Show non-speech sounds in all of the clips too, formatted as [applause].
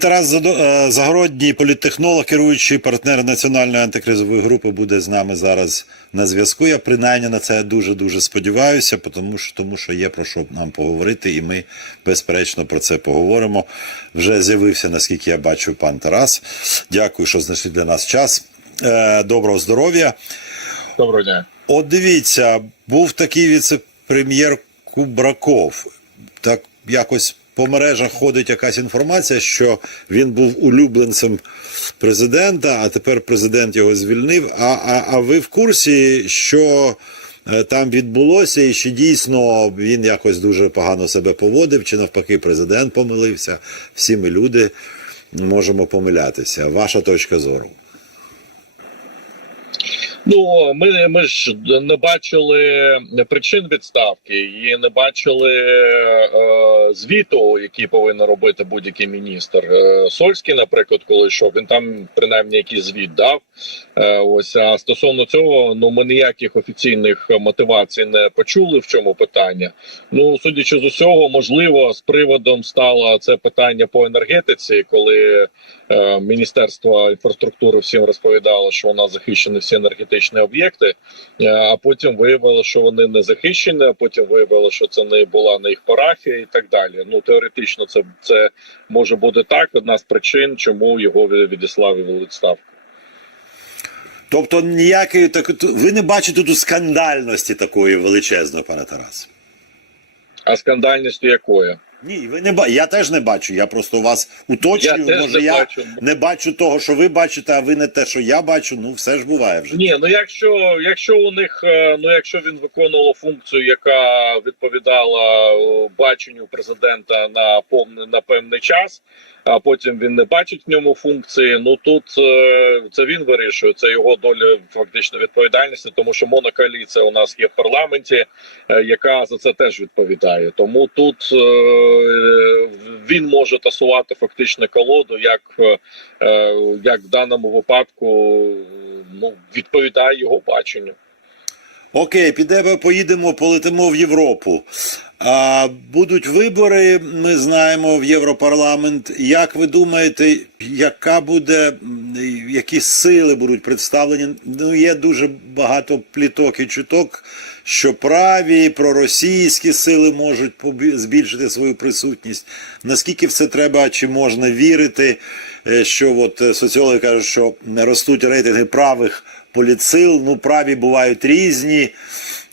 Тарас е, Загородній, політтехнолог, керуючий партнер національної антикризової групи, буде з нами зараз на зв'язку. Я принаймні на це дуже дуже сподіваюся, тому що, тому що є про що нам поговорити, і ми безперечно про це поговоримо. Вже з'явився, наскільки я бачу, пан Тарас. Дякую, що знайшли для нас час. Е, Доброго здоров'я. Доброго дня. От дивіться, був такий віце-прем'єр Кубраков. Так якось по мережах ходить якась інформація, що він був улюбленцем президента, а тепер президент його звільнив. А, а, а ви в курсі, що е, там відбулося, і чи дійсно він якось дуже погано себе поводив, чи навпаки, президент помилився? Всі ми люди можемо помилятися. Ваша точка зору. Ну ми, ми ж не бачили причин відставки і не бачили е, звіту, який повинен робити будь-який міністр. Е, Сольський, наприклад, коли йшов, він там принаймні якийсь звіт дав. Е, ось а стосовно цього, ну ми ніяких офіційних мотивацій не почули. В чому питання? Ну судячи з усього, можливо, з приводом стало це питання по енергетиці, коли Міністерство інфраструктури всім розповідало, що у нас захищені всі енергетичні об'єкти. е, А потім виявилося, що вони не захищені. А потім виявилося, що це не була на їх парафія, і так далі. Ну теоретично, це це може бути так. Одна з причин, чому його відіслав у відставку. Тобто ніякої так ви не бачите тут скандальності такої величезної, пане Тарас. А скандальністю якої? Ні, ви не ба... я теж не бачу. Я просто вас уточнюю. Я Може, не я бачу. не бачу того, що ви бачите, а ви не те, що я бачу. Ну, все ж буває вже. Ні, ну якщо якщо у них е, ну якщо він виконував функцію, яка відповідала е, баченню президента на повне на певний час, а потім він не бачить в ньому функції. Ну тут е, це він вирішує. Це його доля фактично відповідальності, тому що монокоаліція у нас є в парламенті, е, яка за це теж відповідає. Тому тут е, він може тасувати фактично колоду, як, як в даному випадку ну відповідає його баченню. Окей, підемо, поїдемо, полетимо в Європу. А, будуть вибори, ми знаємо, в Європарламент. Як ви думаєте, яка буде, які сили будуть представлені? Ну, є дуже багато пліток і чуток, що праві, проросійські сили можуть збільшити свою присутність. Наскільки в це треба, чи можна вірити, е, що от е, соціологи кажуть, що ростуть рейтинги правих політсил. Ну, праві бувають різні.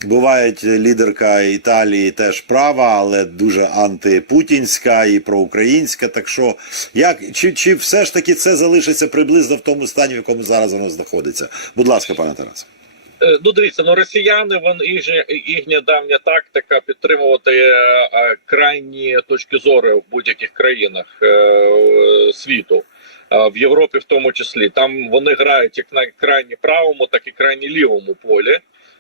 Бувають лідерка Італії теж права, але дуже антипутінська і проукраїнська. Так що, як чи, чи все ж таки це залишиться приблизно в тому стані, в якому зараз воно знаходиться? Будь ласка, пане Тарас. Е, Ну, дивіться, ну росіяни вони їхня, їхня давня тактика підтримувати е, е, крайні точки зору в будь-яких країнах е, світу. Е, В Європі, в тому числі, там вони грають як на крайні правому, так і крайні лівому полі.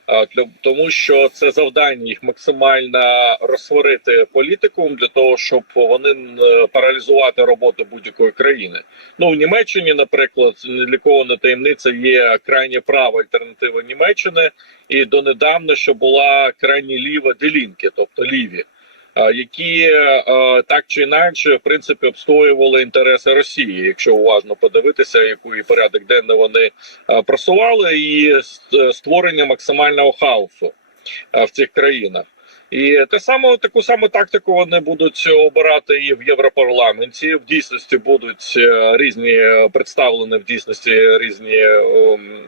Е, Тому що це завдання їх максимально розсварити політикум для того, щоб вони е, паралізувати роботу будь-якої країни. Ну в Німеччині, наприклад, нелікована таємниця є крайня права альтернатива Німеччини, і донедавна що була крайні ліва делінки, тобто ліві, які е, так чи інакше в принципі обстоювали інтереси Росії, якщо уважно подивитися, яку і порядок денний вони е, просували, і створення максимального хаосу е, в цих країнах. І те саме таку саму тактику вони будуть обирати і в Європарламенті. В дійсності будуть е, різні е, представлені в дійсності різні ем,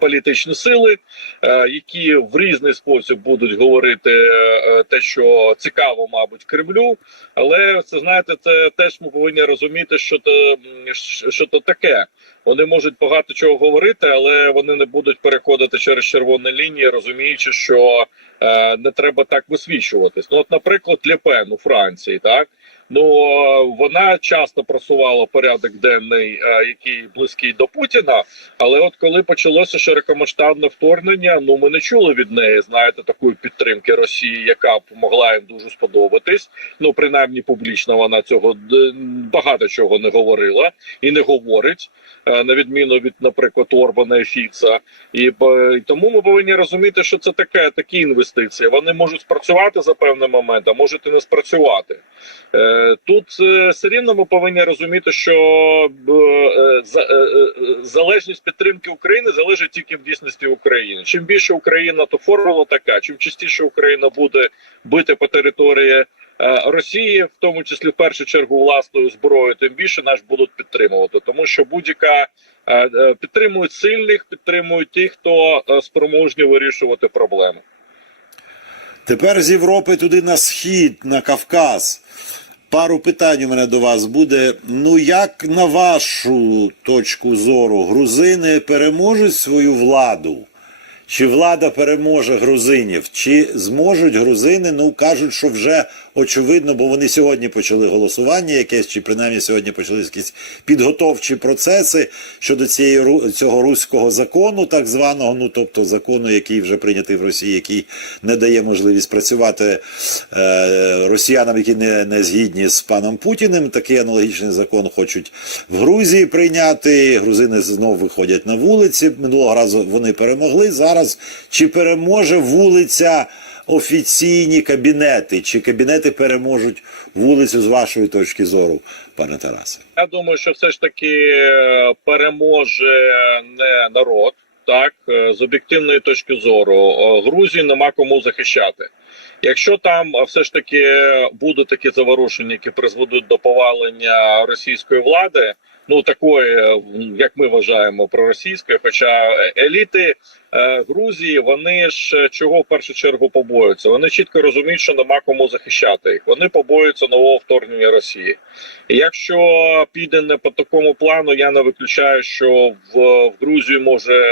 політичні сили, е, які в різний спосіб будуть говорити е, те, що цікаво, мабуть, Кремлю. Але це знаєте, це теж ми повинні розуміти, що то що то таке. Вони можуть багато чого говорити, але вони не будуть переходити через червоні лінії, розуміючи, що е, не треба так висвічуватись. Ну, от, наприклад, Лепен у Франції, так ну е, вона часто просувала порядок денний, е, який близький до Путіна. Але от коли почалося широкомасштабне вторгнення, ну ми не чули від неї, знаєте, такої підтримки Росії, яка б могла їм дуже сподобатись. Ну принаймні публічно вона цього багато чого не говорила і не говорить. е, На відміну від, наприклад, Орбана і Фіца, і тому ми повинні розуміти, що це таке такі інвестиції. Вони можуть спрацювати за певний момент, а можуть і не спрацювати. Е, Тут е, все рівно ми повинні розуміти, що е, за- залежність підтримки України залежить тільки в дійсності України. Чим більше Україна, то формула така. Чим частіше Україна буде бити по території Росії, в тому числі в першу чергу власною зброєю, тим більше нас будуть підтримувати, тому що будь-яка підтримують сильних, підтримують тих, хто спроможні вирішувати проблеми. Тепер з Європи туди на схід, на Кавказ. Пару питань у мене до вас буде. Ну, як на вашу точку зору, грузини переможуть свою владу? Чи влада переможе грузинів? Чи зможуть грузини? Ну кажуть, що вже очевидно, бо вони сьогодні почали голосування якесь, чи принаймні сьогодні почались якісь підготовчі процеси щодо цієї цього руського закону, так званого, ну тобто закону, який вже прийнятий в Росії, який не дає можливість працювати е, росіянам, які не, не згідні з паном Путіним. Такий аналогічний закон хочуть в Грузії прийняти. Грузини знов виходять на вулиці. Минулого разу вони перемогли. Зараз чи переможе вулиця офіційні кабінети? Чи кабінети переможуть вулицю з вашої точки зору, пане Тарасе? Я думаю, що все ж таки е, переможе не народ. Так, е, з об'єктивної точки зору, Грузії нема кому захищати. Якщо там е, все ж таки будуть такі заворушення, які призведуть до повалення російської влади, ну такої, як ми вважаємо, проросійської, хоча еліти Грузії вони ж е, чого в першу чергу побоюються? Вони чітко розуміють, що нема кому захищати їх. Вони побоюються нового вторгнення Росії. І якщо піде не по такому плану, я не виключаю, що в, в Грузії може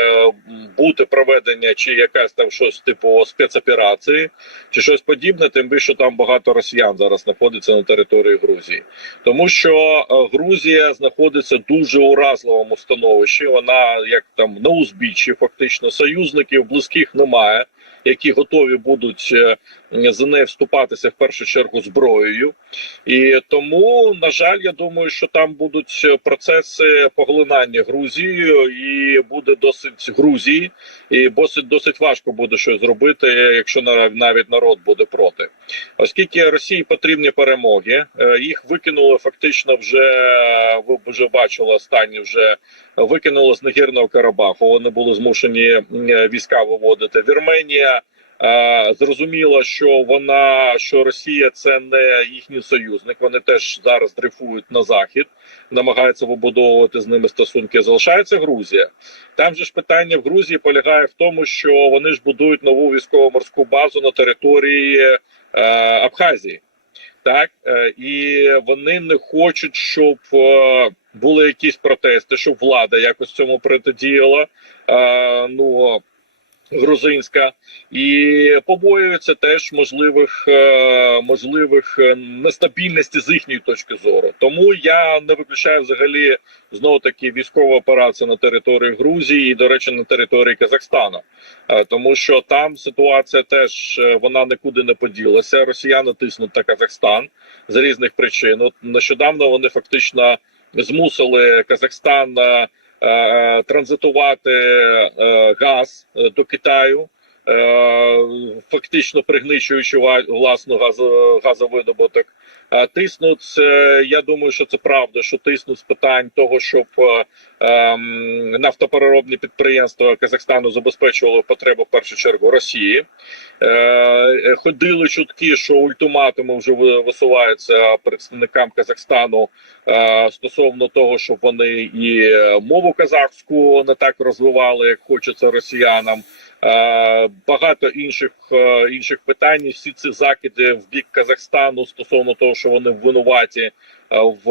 бути проведення чи якась там щось типу спецоперації, чи щось подібне, тим більше там багато росіян зараз знаходиться на території Грузії, тому що е, Грузія знаходиться дуже уразливому становищі. Вона як там на узбіччі, фактично союзників близьких немає, які готові будуть е, за неї вступатися в першу чергу зброєю. І тому, на жаль, я думаю, що там будуть процеси поглинання Грузією, і буде досить Грузії, і досить досить важко буде щось зробити, якщо на- навіть народ буде проти. Оскільки Росії потрібні перемоги, е, їх викинули фактично вже ви вже бачили останні вже викинули з Нагірного Карабаху. Вони були змушені війська виводити. Вірменія Е, Зрозуміло, що вона що Росія це не їхній союзник. Вони теж зараз дрейфують на захід, намагаються вибудовувати з ними стосунки. Залишається Грузія. Там же ж питання в Грузії полягає в тому, що вони ж будують нову військово-морську базу на території е, Абхазії. Так е, і вони не хочуть, щоб е, були якісь протести, щоб влада якось цьому протидіяла. Е, ну грузинська, і побоюються теж можливих е, можливих е, нестабільності з їхньої точки зору. Тому я не виключаю взагалі знову таки військову операцію на території Грузії і, до речі, на території Казахстану, Е, тому що там ситуація теж вона нікуди не поділася. Росіяни тиснуть на Казахстан з різних причин. От нещодавно вони фактично змусили Казахстан. Е, транзитувати е, газ е, до Китаю, фактично пригничуючи власну газо- газовидобуток. Е, Тиснуть, е, я думаю, що це правда, що тиснуть з питань того, щоб е, ем, нафтопереробні підприємства Казахстану забезпечували потребу в першу чергу Росії. Е, Ходили чутки, що ультиматуми вже ви- висуваються представникам Казахстану е, стосовно того, щоб вони і мову казахську не так розвивали, як хочеться росіянам. Е, Багато інших е, інших питань. Всі ці закиди в бік Казахстану стосовно того, що вони винуваті е, в,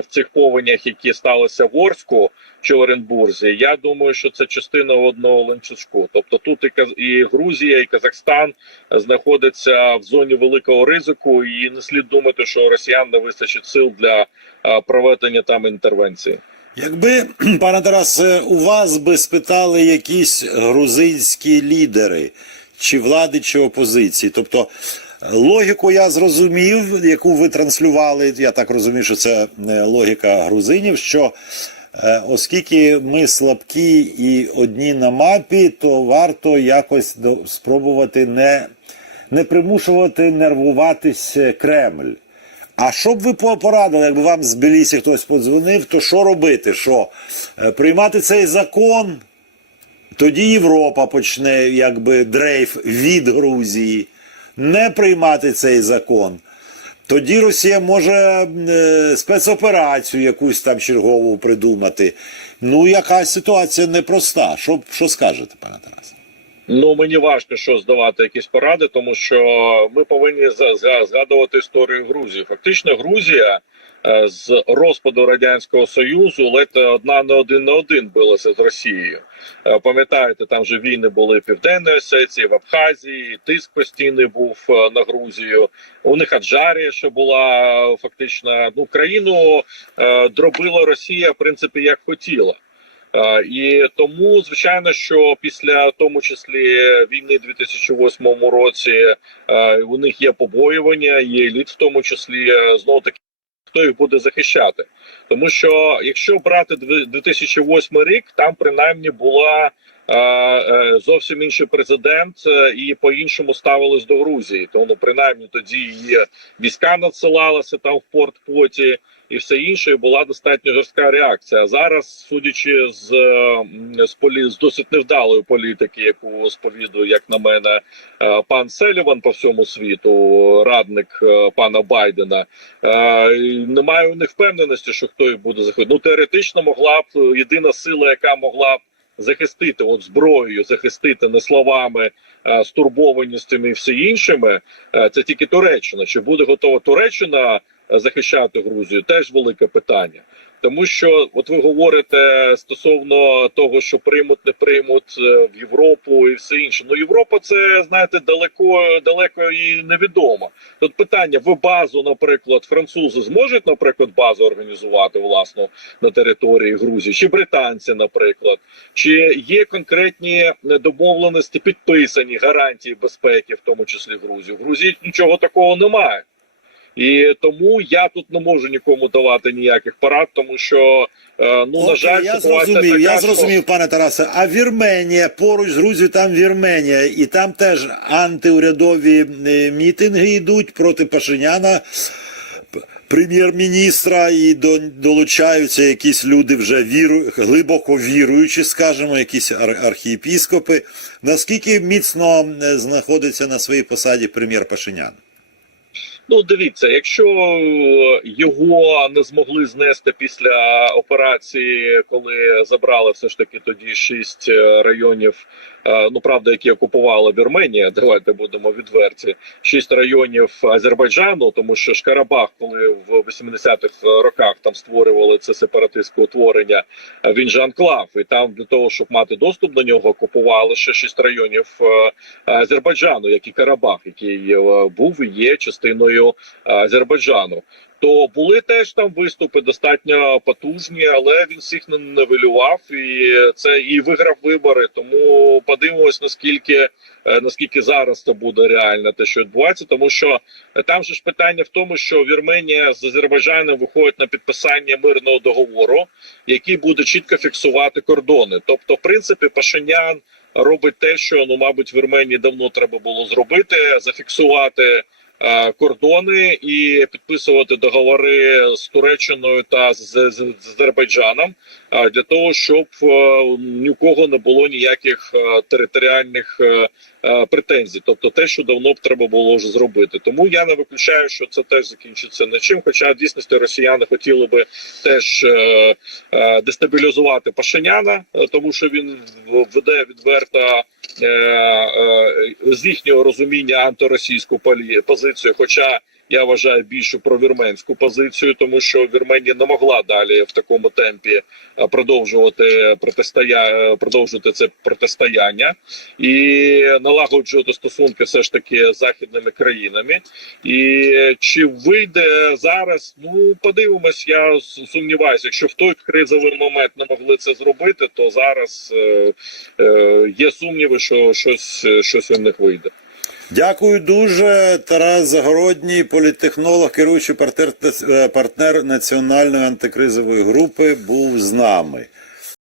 в цих повенях, які сталися в Орську чи Оренбурзі. Я думаю, що це частина одного ланцюжку. Тобто тут і і Грузія, і Казахстан знаходяться в зоні великого ризику, і не слід думати, що росіян не вистачить сил для проведення там інтервенції. Якби, [clears throat] пане Тарасе, у вас би спитали якісь грузинські лідери, чи влади, чи опозиції, тобто логіку я зрозумів, яку ви транслювали, я так розумію, що це е, логіка грузинів, що е, оскільки ми слабкі і одні на мапі, то варто якось спробувати не не примушувати нервуватись Кремль. А що б ви порадили, якби вам з Белісі хтось подзвонив, то що робити? Що е, приймати цей закон? Тоді Європа почне якби дрейф від Грузії, не приймати цей закон. Тоді Росія може е, спецоперацію якусь там чергову придумати. Ну, якась ситуація непроста. Що, що скажете, пане Тарасе? Ну мені важко що здавати якісь поради, тому що ми повинні згадувати історію Грузії. Фактично, Грузія е, з розпаду радянського союзу ледь одна на один на один билася з Росією. Е, Пам'ятаєте, там же війни були в Південної Осетії, в Абхазії, тиск постійний був е, на Грузію. У них Аджарія, що була фактично ну країну дробила Росія, в принципі, як хотіла. Е, І тому, звичайно, що після в тому числі війни 2008 році е, у них є побоювання, є еліт, в тому числі е, знову таки. Хто їх буде захищати, тому що якщо брати дві- 2008 рік, там принаймні була е, е, зовсім інший президент, е, і по-іншому ставились до Грузії. Тому принаймні тоді її війська надсилалися там в порт Поті і все інше, і була достатньо жорстка реакція. Зараз, судячи з, з полі з досить невдалої політики, яку сповідує, як на мене, е, пан Селіван по всьому світу, радник е, пана Байдена, е, немає у них впевненості, що хто їх буде захистити. Ну теоретично могла б єдина сила, яка могла б захистити от зброєю, захистити не словами, а стурбованістю і все іншими. Це тільки Туреччина. Чи буде готова Туреччина захищати Грузію? Теж велике питання. Тому що, от ви говорите стосовно того, що приймуть, не приймуть е, в Європу і все інше. Ну Європа це знаєте далеко, далеко і невідомо. Тут питання: ви базу, наприклад, французи зможуть, наприклад, базу організувати власну на території Грузії, чи британці, наприклад, чи є конкретні домовленості, підписані гарантії безпеки, в тому числі Грузії. В Грузії нічого такого немає. І тому я тут не можу нікому давати ніяких порад, тому що е, ну на жаль, я зрозумів, така, я що- зрозумів, пане Тарасе. А Вірменія, поруч з Грузією, там Вірменія, і там теж антиурядові е, мітинги йдуть проти Пашиняна, прем'єр-міністра, і до, долучаються якісь люди вже віру, глибоко віруючі, скажімо, якісь ар- архієпіскопи. Наскільки міцно е, знаходиться на своїй посаді прем'єр Пашинян? Ну, дивіться, якщо е, його не змогли знести після операції, коли забрали все ж таки тоді шість е, районів, ну правда, які окупувала Вірменія, давайте будемо відверті, шість районів Азербайджану, тому що ж Карабах, коли в 80-х роках там створювали це сепаратистське утворення, е, він же анклав, і там для того, щоб мати доступ до нього, окупували ще шість районів е, Азербайджану, як і Карабах, який е, був і є частиною е, Азербайджану. То були теж там виступи достатньо потужні, але він всіх не нивелював і це і виграв вибори. Тому подивимось, наскільки е, наскільки зараз це буде реально те, що відбувається, тому що там же ж питання в тому, що Вірменія з Азербайджаном виходить на підписання мирного договору, який буде чітко фіксувати кордони. Тобто, в принципі, Пашинян робить те, що ну, мабуть, Вірменії давно треба було зробити, зафіксувати. Е, Кордони і підписувати договори з Туреччиною та з, Азербайджаном для того, щоб е, ні у кого не було ніяких е, територіальних е, претензій, тобто те, що давно б треба було вже зробити. Тому я не виключаю, що це теж закінчиться нічим. Хоча в дійсності росіяни хотіли би теж дестабілізувати Пашиняна, тому що він веде відверто з їхнього розуміння антиросійську позицію. Хоча я вважаю більше про вірменську позицію, тому що Вірменія не могла далі в такому темпі е, продовжувати протистоя... е, продовжувати це протистояння і налагоджувати стосунки все ж таки з західними країнами. І чи вийде зараз? Ну подивимось. Я сумніваюся. Якщо в той кризовий момент не могли це зробити, то зараз е, е, є сумніви, що щось, щось у них вийде. Дякую дуже. Тарас Загородній, політтехнолог, керуючий партнер, партнер національної антикризової групи, був з нами.